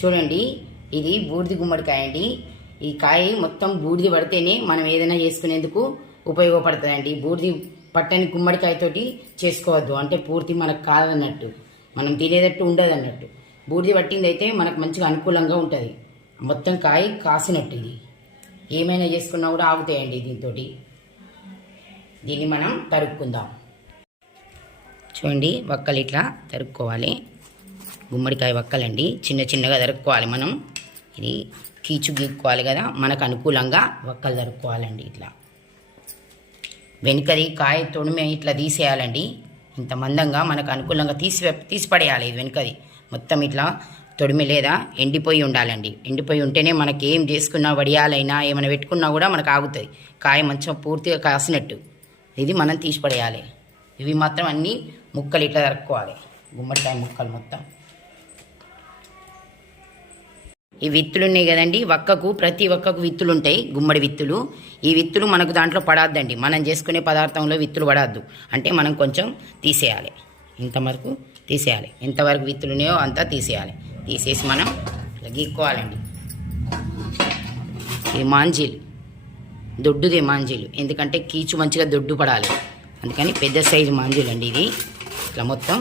చూడండి, ఇది బూడిది గుమ్మడికాయ అండి. ఈ కాయ మొత్తం బూడిది పడితేనే మనం ఏదైనా చేసుకునేందుకు ఉపయోగపడుతుందండి. బూడిది పట్టని గుమ్మడికాయతోటి చేసుకోవద్దు, అంటే పూర్తి మనకు కాదన్నట్టు, మనం తినేటట్టు ఉండదు అన్నట్టు. బూడిది పట్టింది అయితే మనకు మంచిగా అనుకూలంగా ఉంటుంది. మొత్తం కాయ కాసినట్టు ఇది ఏమైనా చేసుకున్నా కూడా ఆగుతాయండి. దీన్ని మనం తరుక్కుందాం. చూడండి, వక్కలు ఇట్లా తరుక్కోవాలి. గుమ్మడికాయ వక్కలండి, చిన్న చిన్నగా తరుక్కోవాలి. మనం ఇది కీచు గీక్కోవాలి కదా, మనకు అనుకూలంగా వక్కలు తరుక్కోవాలండి. ఇట్లా వెనుకది కాయ తొడిమి ఇట్లా తీసేయాలండి. ఇంత మందంగా మనకు అనుకూలంగా తీసిపడేయాలి. ఇది వెనుకది మొత్తం ఇట్లా తొడిమి లేదా ఎండిపోయి ఉండాలండి. ఎండిపోయి ఉంటేనే మనకి ఏం చేసుకున్నా, వడియాలైనా ఏమైనా పెట్టుకున్నా కూడా మనకు ఆగుతుంది. కాయ మంచిగా పూర్తిగా కాసినట్టు ఇది మనం తీసిపడేయాలి. ఇవి మాత్రం అన్నీ ముక్కలు ఇట్లా తరుక్కోవాలి, గుమ్మడికాయ ముక్కలు మొత్తం. ఈ విత్తులు ఉన్నాయి కదండి, ప్రతి ఒక్కకు విత్తులు ఉంటాయి, గుమ్మడి విత్తులు. ఈ విత్తులు మనకు దాంట్లో పడద్దండి. మనం చేసుకునే పదార్థంలో విత్తులు పడద్దు, అంటే మనం కొంచెం తీసేయాలి. ఇంతవరకు తీసేయాలి, ఎంతవరకు విత్తులు ఉన్నాయో అంతా తీసేయాలి. తీసేసి మనం ఇట్లా గీక్కోవాలండి. ఇది మాంజీలు, దొడ్డుదే మాంజీలు, ఎందుకంటే కీచు మంచిగా దొడ్డు పడాలి, అందుకని పెద్ద సైజు మాంజీలు అండి. ఇది ఇట్లా మొత్తం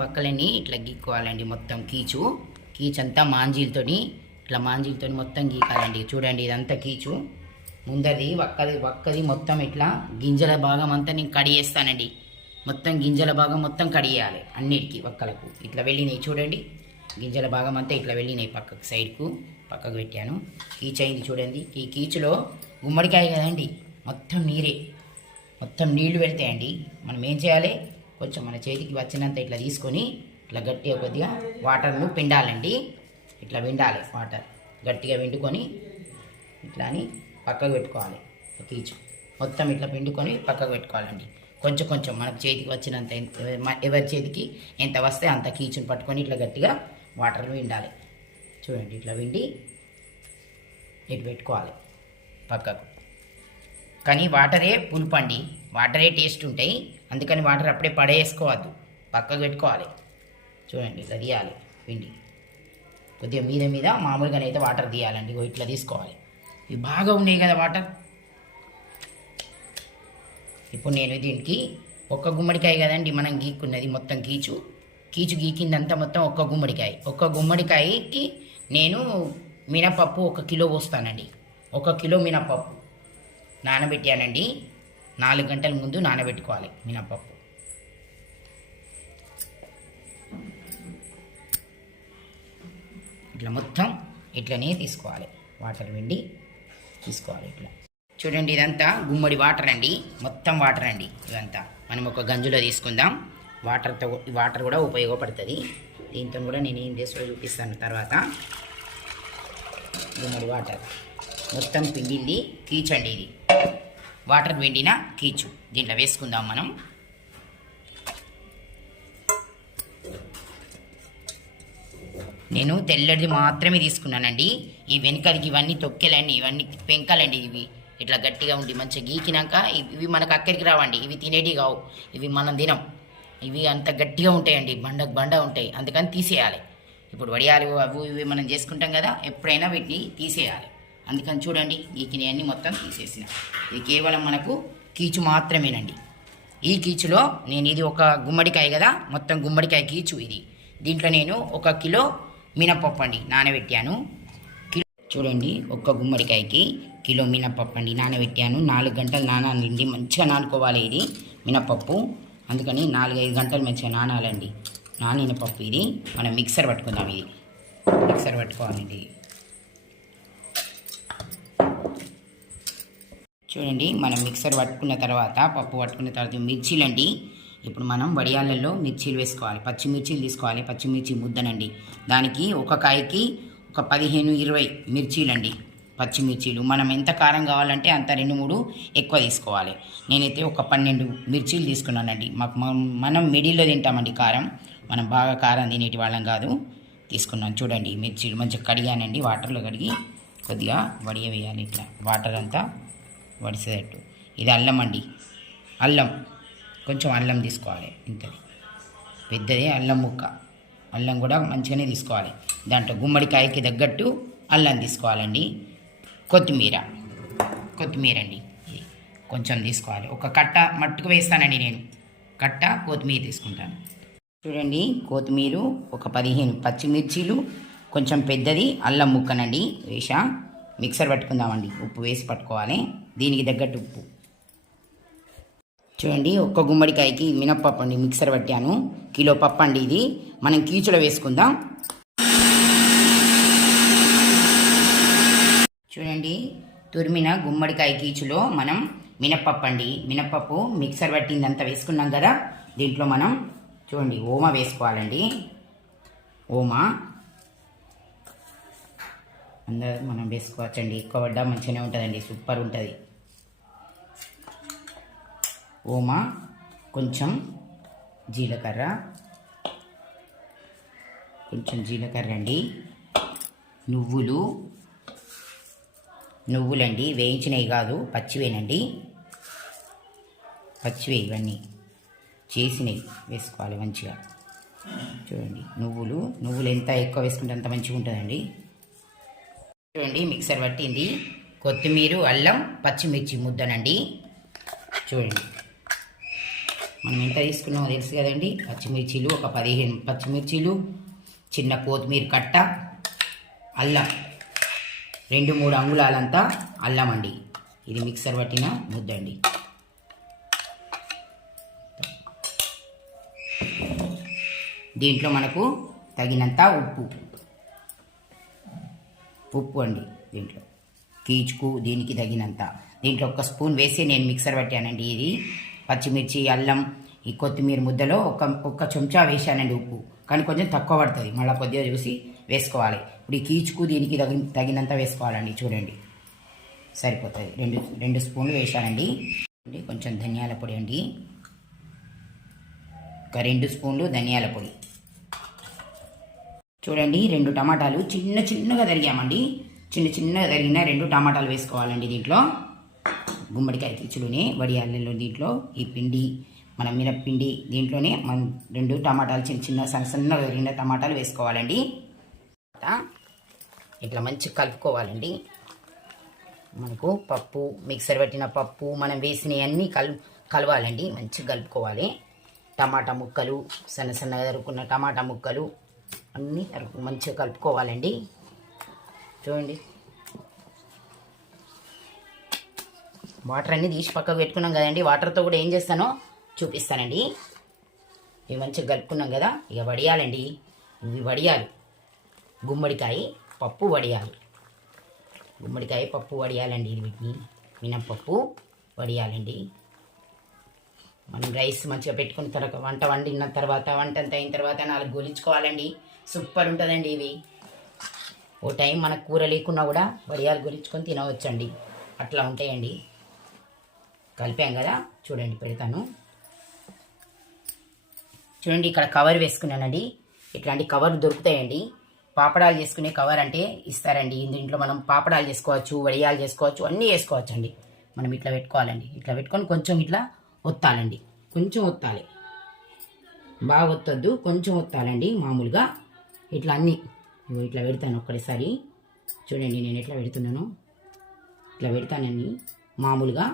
వక్కలన్నీ ఇట్లా గీక్కోవాలండి. మొత్తం కీచంతా మాంజీలతోని మొత్తం గీకాలండి. చూడండి, ఇదంతా కీచు. ముందది వక్కది మొత్తం ఇట్లా గింజల భాగం అంతా నేను కడిగేస్తానండి. మొత్తం గింజల భాగం మొత్తం కడిగేయాలి. అన్నిటికీ వక్కలకు ఇట్లా వెళ్ళినాయి. చూడండి, గింజల భాగం అంతా ఇట్లా వెళ్ళినాయి. పక్కకు పెట్టాను. కీచు అయింది. చూడండి, ఈ కీచులో గుమ్మడికాయ కదండి, మొత్తం నీళ్లు పెడతాయండి. మనం ఏం చేయాలి, కొంచెం మన చేతికి వచ్చినంత ఇట్లా తీసుకొని ఇట్లా గట్టిగా కొద్దిగా వాటర్ను పిండాలండి. ఇట్లా పిండాలి, వాటర్ గట్టిగా పిండుకొని ఇట్లా అని పక్కకు పెట్టుకోవాలి. కీచు మొత్తం ఇట్లా పిండుకొని పక్కకు పెట్టుకోవాలండి. కొంచెం మనకు చేతికి వచ్చినంత, ఎవరి చేతికి ఎంత వస్తే అంత కీచుని పట్టుకొని ఇట్లా గట్టిగా వాటర్ను పిండాలి. చూడండి, ఇట్లా పిండి ఇటు పెట్టుకోవాలి పక్కకు. కానీ వాటరే పులుపు అండి, వాటరే టేస్ట్ ఉంటాయి, అందుకని వాటర్ అప్పుడే పడేసుకోవద్దు, పక్కకు పెట్టుకోవాలి. చూడండి, ఇట్లా తీయాలి పిండి. కొద్దిగా మీద మామూలుగానైతే వాటర్ తీయాలండి. ఇట్లా తీసుకోవాలి. ఇవి బాగా ఉన్నాయి కదా వాటర్. ఇప్పుడు నేను దీనికి ఒక్క గుమ్మడికాయ కదండి మనం గీక్కున్నది, మొత్తం కీచు గీకిందంతా మొత్తం ఒక్క గుమ్మడికాయకి నేను మినపప్పు 1 కిలో పోస్తానండి. 1 కిలో మినపప్పు నానబెట్టానండి. 4 గంటల ముందు నానబెట్టుకోవాలి మినపప్పు. ఇట్లా మొత్తం ఇట్లనే తీసుకోవాలి, వాటర్ పిండి తీసుకోవాలి. ఇట్లా చూడండి, ఇదంతా గుమ్మడి వాటర్ అండి, మొత్తం వాటర్ అండి. ఇదంతా మనం ఒక గంజులో తీసుకుందాం. వాటర్ కూడా ఉపయోగపడుతుంది. దీంతో కూడా నేను ఏం చేసో చూపిస్తాను తర్వాత. గుమ్మడి వాటర్ మొత్తం పిండింది కీచు అండి. ఇది వాటర్ పిండిన కీచు దీంట్లో వేసుకుందాం మనం. నేను తెల్లడిది మాత్రమే తీసుకున్నానండి. ఈ వెనకడికి ఇవన్నీ తొక్కెలండి, ఇవన్నీ పెంకలండి. ఇవి ఇట్లా గట్టిగా ఉండి మంచిగా గీకినాక ఇవి మనకు అక్కడికి రావండి. ఇవి తినేటివి కావు, ఇవి మనం తినం. ఇవి అంత గట్టిగా ఉంటాయండి, బండ ఉంటాయి, అందుకని తీసేయాలి. ఇప్పుడు వడియాలు ఇవి మనం చేసుకుంటాం కదా, ఎప్పుడైనా వీటిని తీసేయాలి. అందుకని చూడండి, గీకినవన్నీ మొత్తం తీసేసిన. ఇది కేవలం మనకు కీచు మాత్రమేనండి. ఈ కీచులో నేను ఇది ఒక గుమ్మడికాయ కదా, మొత్తం గుమ్మడికాయ కీచు ఇది. దీంట్లో నేను 1 కిలో మినపప్పు అండి నానబెట్టాను. చూడండి, 1 గుమ్మడికాయకి కిలో మినపప్పు అండి నానబెట్టాను. 4 గంటలు నానాలండి, మంచిగా నానుకోవాలి ఇది మినపప్పు. అందుకని 4-5 గంటలు మంచిగా నానాలండి. నానిన పప్పు ఇది మనం మిక్సర్ పట్టుకుందాం. ఇది మిక్సర్ పట్టుకోవాలండి. చూడండి, మనం మిక్సర్ పట్టుకున్న తర్వాత, పప్పు పట్టుకున్న తర్వాత మిర్చీలు అండి. ఇప్పుడు మనం వడియాలలో మిర్చీలు వేసుకోవాలి. పచ్చిమిర్చీలు తీసుకోవాలి, పచ్చిమిర్చి ముద్దనండి. దానికి ఒక కాయకి ఒక 15-20 మిర్చీలు అండి, పచ్చిమిర్చీలు. మనం ఎంత కారం కావాలంటే అంత 2-3 ఎక్కువ తీసుకోవాలి. నేనైతే ఒక 12 మిర్చీలు తీసుకున్నానండి. మనం మిడిల్లో తింటామండి కారం, మనం బాగా కారం తినేటి వాళ్ళం కాదు. తీసుకున్నాను. చూడండి, మిర్చీలు మంచిగా కడిగానండి, వాటర్లో కడిగి కొద్దిగా వడియ వేయాలి. ఇట్లా వాటర్ అంతా వడిసేటట్టు. ఇది అల్లం అండి, అల్లం కొంచెం అల్లం తీసుకోవాలి, ఇంతది పెద్దది అల్లం ముక్క. అల్లం కూడా మంచిగానే తీసుకోవాలి. దాంట్లో గుమ్మడికాయకి తగ్గట్టు అల్లం తీసుకోవాలండి. కొత్తిమీర అండి ఇది కొంచెం తీసుకోవాలి. ఒక కట్ట మట్టుకు వేస్తానండి నేను, కట్ట కొత్తిమీర తీసుకుంటాను. చూడండి, కొత్తిమీర ఒక 15 పచ్చిమిర్చీలు, కొంచెం పెద్దది అల్లం ముక్కనండి వేసా. మిక్సర్ పట్టుకుందామండి, ఉప్పు వేసి పట్టుకోవాలి, దీనికి తగ్గట్టు ఉప్పు. చూడండి, ఒక్క గుమ్మడికాయకి మినప్పప్పు అండి మిక్సర్ పట్టాను, కిలో పప్పు అండి ఇది. మనం కీచులో వేసుకుందాం. చూడండి, తురిమిన గుమ్మడికాయ కీచులో మనం మినప్పప్పు అండి, మినప్పప్పు మిక్సర్ పట్టిందంతా వేసుకున్నాం కదా. దీంట్లో మనం చూడండి ఓమా వేసుకోవాలండి. ఓమా అందరూ మనం వేసుకోవచ్చండి, ఎక్కువ పడ్డా మంచిగానే ఉంటుందండి, సూపర్ ఉంటుంది. ఓమా, కొంచెం జీలకర్ర అండి. నువ్వులండి, వేయించినవి కాదు, పచ్చివేనండి, పచ్చివే ఇవన్నీ చేసినవి వేసుకోవాలి మంచిగా. చూడండి, నువ్వులు ఎంత ఎక్కువ వేసుకుంటే అంత మంచిగా ఉంటుందండి. చూడండి, మిక్సర్ పట్టింది. కొత్తిమీర, అల్లం, పచ్చిమిర్చి ముద్దనండి. చూడండి, మనం ఎంత తీసుకున్నామో తెలుసు కదండి. పచ్చిమిర్చీలు ఒక 15 పచ్చిమిర్చీలు, చిన్న కొత్తిమీర కట్ట, అల్లం 2-3 అంగుళాలంతా అల్లం అండి. ఇది మిక్సర్ పట్టిన ముద్దండి. దీంట్లో మనకు తగినంత ఉప్పు అండి, దీంట్లో కీచుకు దీనికి తగినంత. దీంట్లో 1 స్పూన్ వేసి నేను మిక్సర్ పట్టానండి. ఇది పచ్చిమిర్చి, అల్లం, ఈ కొత్తిమీర ముద్దలో ఒక చెంచా వేసానండి ఉప్పు, కానీ కొంచెం తక్కువ పడుతుంది, మళ్ళీ కొద్దిగా చూసి వేసుకోవాలి. ఇప్పుడు ఈ కీచుకు దీనికి తగినంత వేసుకోవాలండి. చూడండి, సరిపోతుంది. 2 స్పూన్లు వేసానండి. కొంచెం ధనియాల పొడి అండి, ఒక 2 స్పూన్లు ధనియాల పొడి. చూడండి, 2 టమాటాలు చిన్నగా తరిగామండి. చిన్నగా తరిగిన 2 టమాటాలు వేసుకోవాలండి. దీంట్లో గుమ్మడికాయ కిచులునే వడియాలలో దీంట్లో ఈ పిండి, మన మినప్పిండి దీంట్లోనే మనం 2 టమాటాలు సన్నగా తరిగిన టమాటాలు వేసుకోవాలండి. ఇట్లా మంచిగా కలుపుకోవాలండి. మనకు పప్పు, మిక్సర్ పట్టిన పప్పు, మనం వేసినవి అన్నీ కలవాలండి, మంచిగా కలుపుకోవాలి. టమాటా ముక్కలు, సన్నగా తరుక్కున్న టమాటా ముక్కలు అన్నీ మంచిగా కలుపుకోవాలండి. చూడండి, వాటర్ అన్నీ తీసి పక్కకు పెట్టుకున్నాం కదండి. వాటర్తో కూడా ఏం చేస్తానో చూపిస్తానండి. ఇవి మంచిగా కలుపుకున్నాం కదా, ఇక వడియాలండి. ఇవి వడియాలు, గుమ్మడికాయ పప్పు వడియాలండి. ఇది వీటిని మినప్పప్పు వడియాలండి. మనం రైస్ మంచిగా పెట్టుకున్న తర్వాత వంట వండిన తర్వాత వంట అంతా అయిన తర్వాత 4 గొలిచుకోవాలండి. సూపర్ ఉంటుందండి ఇవి. ఓ టైం మనకు కూర లేకున్నా కూడా వడియాలు గొలిచుకొని తినవచ్చండి, అట్లా ఉంటాయండి. కలిపాం కదా, చూడండి పెడతాను. చూడండి, ఇక్కడ కవర్ వేసుకున్నానండి. ఇట్లాంటి కవర్ దొరుకుతాయండి. పాపడాలు చేసుకునే కవర్ అంటే ఇస్తారండి. దీంట్లో మనం పాపడాలు చేసుకోవచ్చు, వడియాలు చేసుకోవచ్చు, అన్నీ చేసుకోవచ్చు అండి. మనం ఇట్లా పెట్టుకోవాలండి. ఇట్లా పెట్టుకొని కొంచెం ఇట్లా ఒత్తాలండి, కొంచెం ఒత్తాలి, బాగా ఒత్తొద్దు, కొంచెం ఒత్తాలండి. మామూలుగా ఇట్లా అన్నీ ఇట్లా పెడతాను ఒక్కసారి. చూడండి, నేను ఎట్లా పెడుతున్నాను, ఇట్లా పెడతానని. మామూలుగా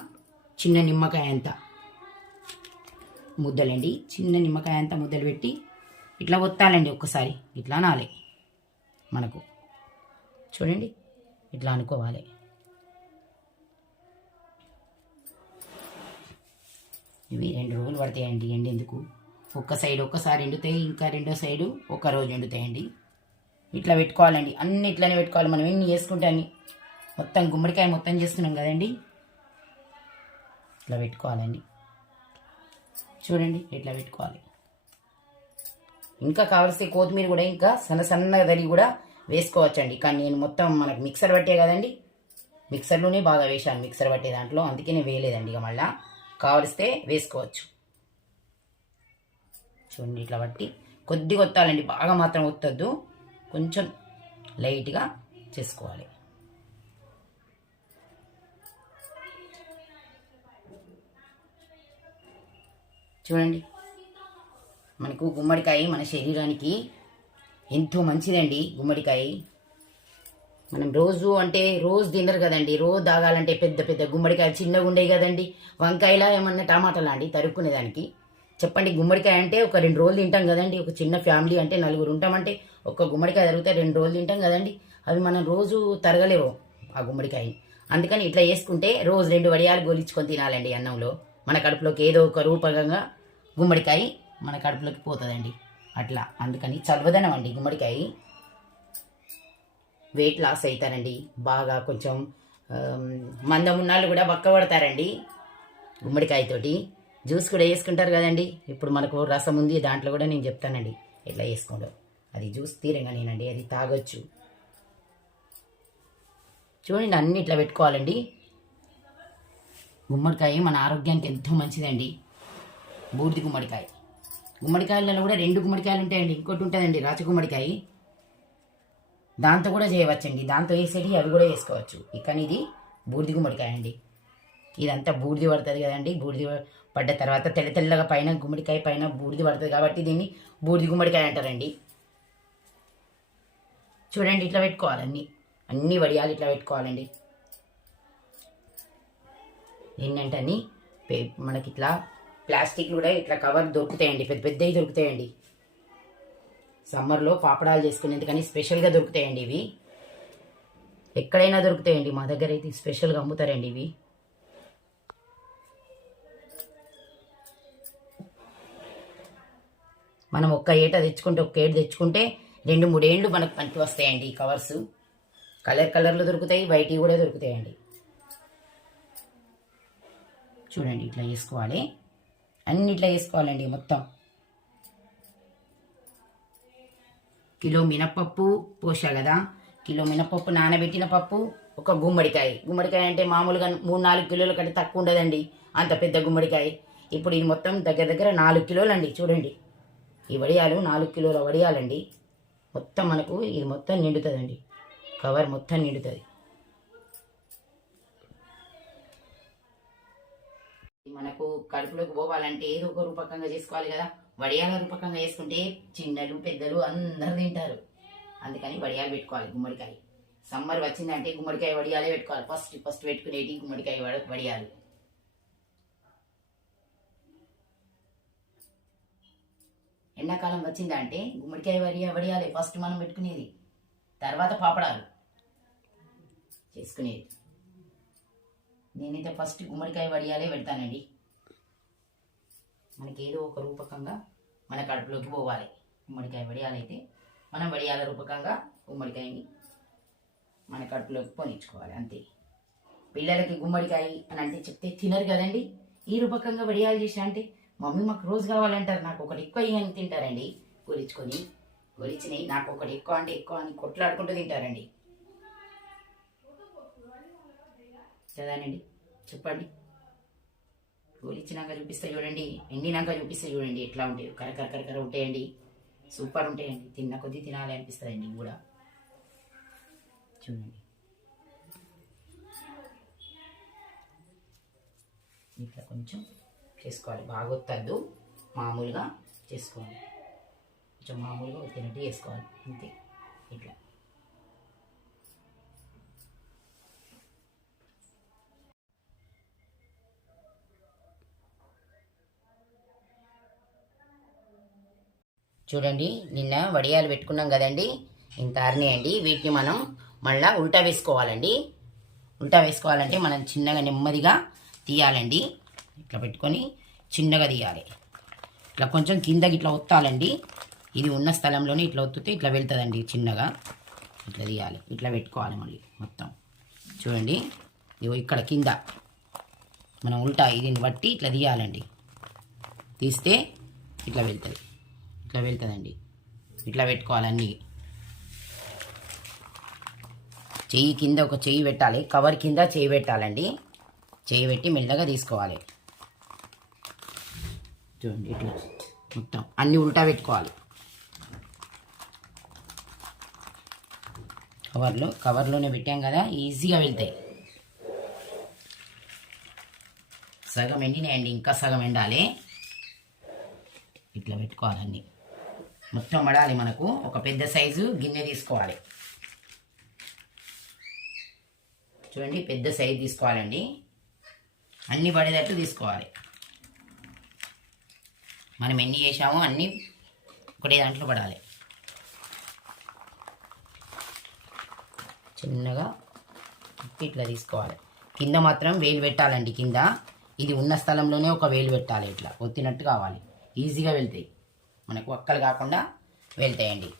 చిన్న నిమ్మకాయ అంత ముద్దలండి, చిన్న నిమ్మకాయ అంత ముద్దలు పెట్టి ఇట్లా ఒత్తాలండి. ఒక్కసారి ఇట్లా అనాలి మనకు. చూడండి, ఇట్లా అనుకోవాలి. ఇవి 2 రోజులు పడతాయండి ఎండేందుకు. ఒక్కసారి ఎండుతాయి, ఇంకా రెండో సైడు ఒక రోజు ఎండుతాయండి. ఇట్లా పెట్టుకోవాలండి, అన్ని ఇట్లానే పెట్టుకోవాలి. మనం ఎన్ని చేసుకుంటే అన్ని, మొత్తం గుమ్మడికాయ మొత్తం చేస్తున్నాం కదండి, ఇట్లా పెట్టుకోవాలండి. చూడండి, ఇట్లా పెట్టుకోవాలి. ఇంకా కావలసిన కొత్తిమీర కూడా ఇంకా సన్నగా తరిగి కూడా వేసుకోవచ్చండి. కానీ నేను మొత్తం మనకు మిక్సర్ పట్టే కదండి, మిక్సర్లోనే బాగా వేసాను, మిక్సర్ పట్టే దాంట్లో, అందుకే నేను వేయలేదండి. ఇక మళ్ళీ కావలిస్తే వేసుకోవచ్చు. చూడండి, ఇట్లా బట్టి కొద్దిగా ఒత్తాలండి, బాగా మాత్రం ఒత్తద్దు, కొంచెం లైట్గా చేసుకోవాలి. చూడండి, మనకు గుమ్మడికాయ మన శరీరానికి ఎంతో మంచిదండి. గుమ్మడికాయ మనం రోజు తినరు కదండి. రోజు తాగాలంటే పెద్ద పెద్ద గుమ్మడికాయ చిన్నగా ఉండేవి కదండి. వంకాయలా ఏమన్నా టమాటాలా అండి తరుక్కునేదానికి? చెప్పండి. గుమ్మడికాయ అంటే ఒక 2 రోజులు తింటాం కదండి. ఒక చిన్న ఫ్యామిలీ అంటే 4 ఉంటామంటే ఒక గుమ్మడికాయ తరిగితే 2 రోజులు తింటాం కదండి. అవి మనం రోజు తరగలేవు ఆ గుమ్మడికాయని. అందుకని ఇట్లా చేసుకుంటే రోజు 2 వడియాలు గోలించుకొని తినాలండి అన్నంలో. మన కడుపులోకి ఏదో ఒక రూపకంగా గుమ్మడికాయ మన కడుపులోకి పోతుందండి. అట్లా అందుకని చల్వదనం అండి గుమ్మడికాయ. వెయిట్ లాస్ అవుతారండి. బాగా కొంచెం మందం ఉన్నాళ్ళు కూడా బక్క పడతారండి గుమ్మడికాయతోటి. జ్యూస్ కూడా వేసుకుంటారు కదండి. ఇప్పుడు మనకు రసం ఉంది, దాంట్లో కూడా నేను చెప్తానండి ఎట్లా వేసుకోండు. అది జ్యూస్ తీరంగానేనండి, అది తాగొచ్చు. చూడండి, అన్ని ఇట్లా పెట్టుకోవాలండి. గుమ్మడికాయ మన ఆరోగ్యానికి ఎంతో మంచిదండి. బూడిది గుమ్మడికాయ. గుమ్మడికాయలలో కూడా 2 గుమ్మడికాయలు ఉంటాయండి. ఇంకోటి ఉంటుందండి రాచ గుమ్మడికాయ, దాంతో కూడా చేయవచ్చండి. దాంతో వేసేటి అవి కూడా వేసుకోవచ్చు. కానీ ఇది బూడిది గుమ్మడికాయ అండి. ఇదంతా బూడిది పడుతుంది కదండి. బూడిది పడ్డ తర్వాత తెల్లగా పైన గుమ్మడికాయ పైన బూడిది పడుతుంది కాబట్టి దీన్ని బూడిది గుమ్మడికాయ అంటారండి. చూడండి, ఇట్లా పెట్టుకోవాలి. అన్ని వడియాలు ఇట్లా పెట్టుకోవాలండి. ఏంటంటే అన్ని మనకి ఇట్లా ప్లాస్టిక్ కూడా ఇట్లా కవర్ దొరుకుతాయండి. పెద్దవి దొరుకుతాయండి. సమ్మర్లో పాపడాలు చేసుకునేందుకని స్పెషల్గా దొరుకుతాయండి ఇవి. ఎక్కడైనా దొరుకుతాయండి. మా దగ్గర అయితే స్పెషల్గా అమ్ముతారండి ఇవి. మనం ఒక్క ఏట తెచ్చుకుంటే 2-3 ఏళ్ళు మనకు పనికి వస్తాయండి ఈ కవర్స్. కలర్లో దొరుకుతాయి, వైట్ కూడా దొరుకుతాయండి. చూడండి, ఇట్లా వేసుకోవాలి. అన్ని ఇట్లా వేసుకోవాలండి మొత్తం. కిలో మినపప్పు పోసా కదా, కిలో మినపప్పు నానబెట్టిన పప్పు, ఒక గుమ్మడికాయ. గుమ్మడికాయ అంటే మామూలుగా 3-4 కిలోల కంటే తక్కువ ఉండదండి, అంత పెద్ద గుమ్మడికాయ. ఇప్పుడు ఇది మొత్తం దగ్గర 4 కిలోలు అండి. చూడండి, ఈ వడియాలు 4 కిలోల వడియాలండి. మొత్తం మనకు ఇది మొత్తం నిండుతుందండి. కవర్ మొత్తం నిండుతుంది. మనకు కడుపులోకి పోవాలంటే ఏదో ఒక రూపకంగా చేసుకోవాలి కదా. వడియాల రూపకంగా వేసుకుంటే చిన్నలు పెద్దలు అందరు తింటారు. అందుకని వడియాలు పెట్టుకోవాలి. గుమ్మడికాయ సమ్మర్ వచ్చిందంటే గుమ్మడికాయ వడియాలే పెట్టుకోవాలి. ఫస్ట్ పెట్టుకునేటి గుమ్మడికాయ వడియాలు. ఎండాకాలం వచ్చిందంటే గుమ్మడికాయ వడియాలే ఫస్ట్ మనం పెట్టుకునేది. తర్వాత పాపడాలు చేసుకునేది. నేనైతే ఫస్ట్ గుమ్మడికాయ వడియాలే పెడతానండి. మనకి ఏదో ఒక రూపకంగా మన కడుపులోకి పోవాలి. గుమ్మడికాయ వడియాలైతే మనం వడియాల రూపకంగా గుమ్మడికాయని మన కడుపులోకి పోనిచ్చుకోవాలి అంతే. పిల్లలకి గుమ్మడికాయ అని అంటే చెప్తే తినరు కదండి. ఈ రూపకంగా వడియాలు చేసా అంటే మమ్మీ మాకు రోజు కావాలంటారు. నాకు ఒకటి ఎక్కువ అని తింటారండి. గొలిచినాయి నాకు ఒకటి ఎక్కువ అంటే ఎక్కువ అని కొట్లాడుకుంటూ తింటారండి కదానండి. చెప్పండి, గోలిచ్చినాక చూపిస్తే చూడండి, ఎండినాక చూపిస్తే చూడండి ఎట్లా ఉంటాయి. కరకర ఉంటాయండి. సూపర్ ఉంటాయండి. తిన్న కొద్దీ తినాలి అనిపిస్తుందండి కూడా. చూడండి, ఇట్లా కొంచెం చేసుకోవాలి. బాగా వద్దద్దు, మామూలుగా చేసుకోవాలి. కొంచెం మామూలుగా తినట్టు చేసుకోవాలి అంతే. ఇట్లా చూడండి, నిన్న వడియాలు పెట్టుకున్నాం కదండి, ఇంత ఆరినాయండి. వీటిని మనం మళ్ళీ ఉల్టా వేసుకోవాలండి. ఉల్టా వేసుకోవాలంటే మనం చిన్నగా నెమ్మదిగా తీయాలండి. ఇట్లా పెట్టుకొని చిన్నగా తీయాలి. ఇట్లా కొంచెం కిందకి ఇట్లా ఒత్తాలండి. ఇది ఉన్న స్థలంలోనే ఇట్లా ఒత్తితే ఇట్లా వెళ్తుందండి. చిన్నగా ఇట్లా తీయాలి. ఇట్లా పెట్టుకోవాలి మళ్ళీ మొత్తం. చూడండి, ఇగో ఇక్కడ కింద మనం ఉల్టా దీన్ని బట్టి ఇట్లా తీయాలండి. తీస్తే ఇట్లా వెళ్తుందండి. ఇట్లా పెట్టుకోవాలి అన్నీ. చెయ్యి కింద ఒక చెయ్యి పెట్టాలి. కవర్ కింద చెయ్యి పెట్టాలండి. చెయ్యి పెట్టి మెల్లగా తీసుకోవాలి. చూడండి, ఇట్లా మొత్తం అన్నీ ఉల్టా పెట్టుకోవాలి. కవర్లోనే పెట్టాం కదా, ఈజీగా వెళ్తాయి. సగం ఎండినాయండి, ఇంకా సగం ఎండాలి. ఇట్లా పెట్టుకోవాలి అన్నీ మొత్తం పడాలి. మనకు ఒక పెద్ద సైజు గిన్నె తీసుకోవాలి. చూడండి పెద్ద సైజు తీసుకోవాలండి. అన్నీ పడేటట్టు తీసుకోవాలి. మనం ఎన్ని చేసామో అన్నీ ఒకటే దాంట్లో పడాలి. చిన్నగా ఇట్లా తీసుకోవాలి. కింద మాత్రం వేలు పెట్టాలండి. కింద ఇది ఉన్న స్థలంలోనే ఒక వేలు పెట్టాలి. ఇట్లా ఒత్తినట్టు కావాలి. ఈజీగా వెళ్తాయి మనకు, ఒక్కలు కాకుండా వెళ్తాయండి.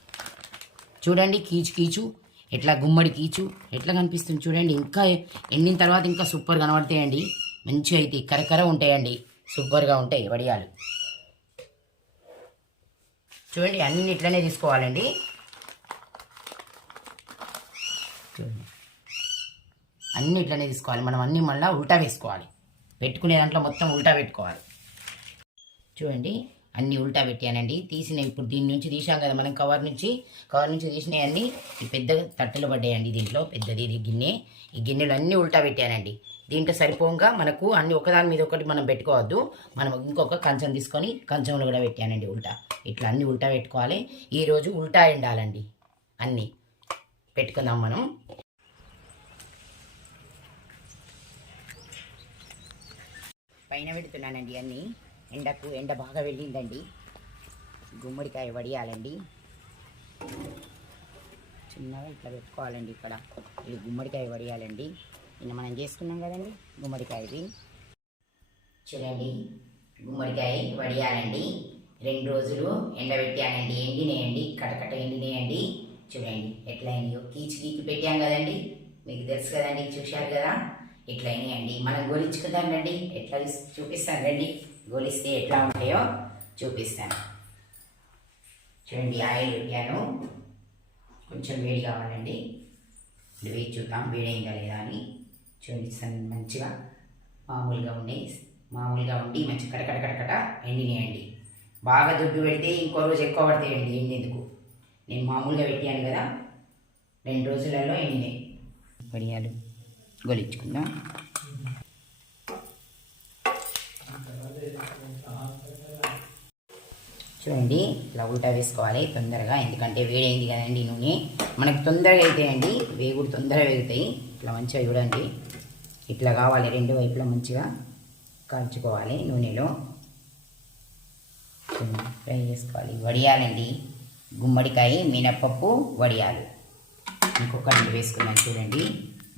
చూడండి కీచు కీచు ఎట్లా, గుమ్మడి కీచు ఎట్లా కనిపిస్తుంది చూడండి. ఇంకా ఎండిన తర్వాత ఇంకా సూపర్ కనబడతాయండి. మంచిగా అయితే కరకర ఉంటాయండి. సూపర్గా ఉంటాయి వడియాలు. చూడండి అన్ని ఇట్లనే తీసుకోవాలండి. చూడండి అన్నీ ఇట్లనే తీసుకోవాలి. మనం అన్నీ మళ్ళీ ఉల్టా వేసుకోవాలి. పెట్టుకునే దాంట్లో మొత్తం ఉల్టా పెట్టుకోవాలి. చూడండి అన్నీ ఉల్టా పెట్టానండి. తీసినవి ఇప్పుడు దీని నుంచి తీసాం కదా మనం, కవర్ నుంచి తీసినవి అన్నీ ఈ పెద్ద తట్టెలు పడ్డాయండి. దీంట్లో పెద్దది ఇది గిన్నె. ఈ గిన్నెలు అన్నీ ఉల్టా పెట్టానండి. దీంట్లో సరిపోగా మనకు అన్ని ఒకదాని మీద ఒకటి మనం పెట్టుకోవద్దు. మనం ఇంకొక కంచం తీసుకొని కంచంలో కూడా పెట్టానండి ఉల్టా. ఇట్లా అన్నీ ఉల్టా పెట్టుకోవాలి. ఈరోజు ఉల్టా ఎండాలండి. అన్నీ పెట్టుకుందాం మనం. పైన పెడుతున్నానండి అన్నీ. ఎండ బాగా వెళ్ళిందండి. గుమ్మడికాయ వడియాలండి. చిన్నగా ఇట్లా పెట్టుకోవాలండి. ఇక్కడ ఇది గుమ్మడికాయ వడియాలండి. నిన్న మనం చేసుకున్నాం కదండి గుమ్మడికాయది. చూడండి గుమ్మడికాయ వడియాలండి. 2 రోజులు ఎండబెట్టానండి. ఎండినాయండి, కటకట ఎండినాయండి. చూడండి ఎట్లా అయిందో. కీకి పెట్టాం కదండి, మీకు తెలుసు కదండి, చూశారు కదా. ఇట్లా అయినాయండి. మనం గోలించుకుందాం రండి. ఎట్లా చూపిస్తాను రండి. గోలిస్తే ఎట్లా ఉంటాయో చూపిస్తాను. చూడండి ఆయిల్ పెట్టాను. కొంచెం వేడి కావాలండి. వేడి చూద్దాం వేడైందా లేదా అని. చూడండి మంచిగా మామూలుగా ఉండి మంచిగా కడకట ఎండినాయండి. బాగా దుడ్డు పెడితే ఇంకో రోజు ఎక్కువ పడతాయండి ఎండేందుకు. నేను మామూలుగా పెట్టాను కదా, 2 రోజులలో ఎండినాయి వడియాలు. గొలించుకుందాం. చూడండి ఇలా ఉల్టా వేసుకోవాలి తొందరగా, ఎందుకంటే వేడైంది కదండి నూనె. మనకు తొందరగా అవుతాయండి, వేగుడు తొందరగా వేగుతాయి. ఇట్లా మంచిగా చూడండి, ఇట్లా కావాలి. 2 వైపులా మంచిగా కాల్చుకోవాలి నూనెలో. ఫ్రై చేసుకోవాలి. వడియాలండి, గుమ్మడికాయ మినప్పప్పు వడియాలు. ఇంకొకటి వేసుకున్నాను. చూడండి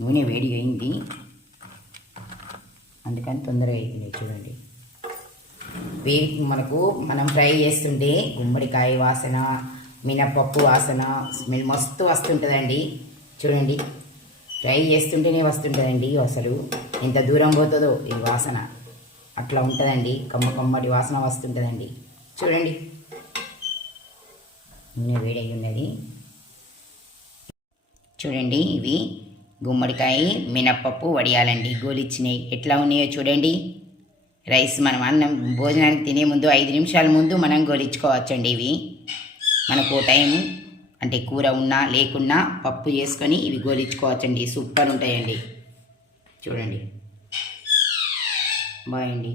నూనె వేడి అయింది, అందుకని తొందరగా అవుతుంది. చూడండి మనం ఫ్రై చేస్తుంటే గుమ్మడికాయ వాసన, మినప్పప్పు వాసన, స్మెల్ మస్తు వస్తుంటుందండి. చూడండి ఫ్రై చేస్తుంటేనే వస్తుంటుందండి. అసలు ఎంత దూరం పోతుందో ఈ వాసన, అట్లా ఉంటుందండి. కమ్మటి వాసన వస్తుంటుందండి. చూడండి నూనె వేడి ఉన్నది. చూడండి ఇవి గుమ్మడికాయ మినప్పప్పు వడియాలండి, గోలిచ్చినాయి. ఎట్లా ఉన్నాయో చూడండి. రైస్ మనం అన్నం భోజనానికి తినే ముందు 5 నిమిషాల ముందు మనం గోలించుకోవచ్చండి. ఇవి మనకు టైం అంటే కూర ఉన్నా లేకున్నా పప్పు చేసుకొని ఇవి గోలించుకోవచ్చండి. సూపర్ ఉంటాయండి. చూడండి బాయ్ అండి.